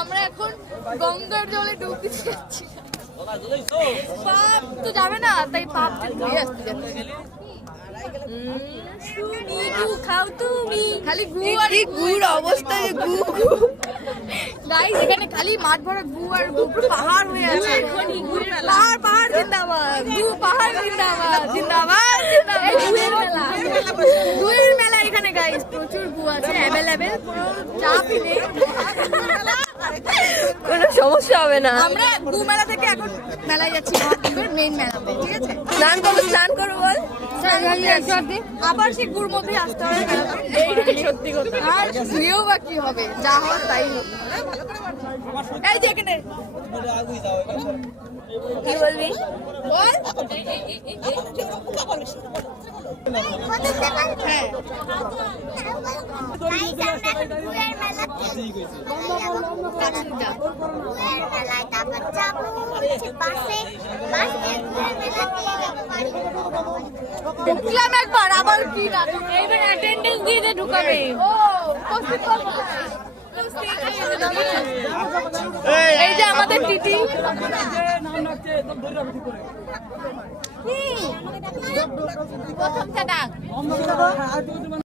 আমরা এখন গঙ্গার জলে ডুব দিতে যাচ্ছি। পাপ তো যাবে না, তাই পাপ ঘুরে আসতে যাচ্ছি। খাও তুমি খালি গু আর গুড় অবস্থা, গু গু গাইস, এখানে খালি মাঠ ভরা গু আর গু, পাহাড় হয়ে আছে। পাহাড় পাহাড় জিন্দাবাদ, গু পাহাড় জিন্দাবাদ জিন্দাবাদ জিন্দাবাদ। গুয়ের মেলা এখানে গাইস, প্রচুর গু আছে অ্যাভেলেবেল, কোনো চাপই নেই, কোনো সমস্যা হবে না। আমরা গু মেলা থেকে এখন মেলায় যাচ্ছি, মেইন মেলাতে, ঠিক আছে? স্নান করবো বল, আবার সেই গুড় মধ্যে আসতে হবে। এইটাই সত্যি কথা, আর ধুয়েও বা কি হবে, যা হওয়ার তাই হোক। এই যে এখানে কি বলবি বল। ঢুকলাম একবার, আবার কি না, এইবার অ্যাটেন্ডেন্স দিয়ে ঢুকাবে। ও এই যে আমাদের টিটি, প্রথম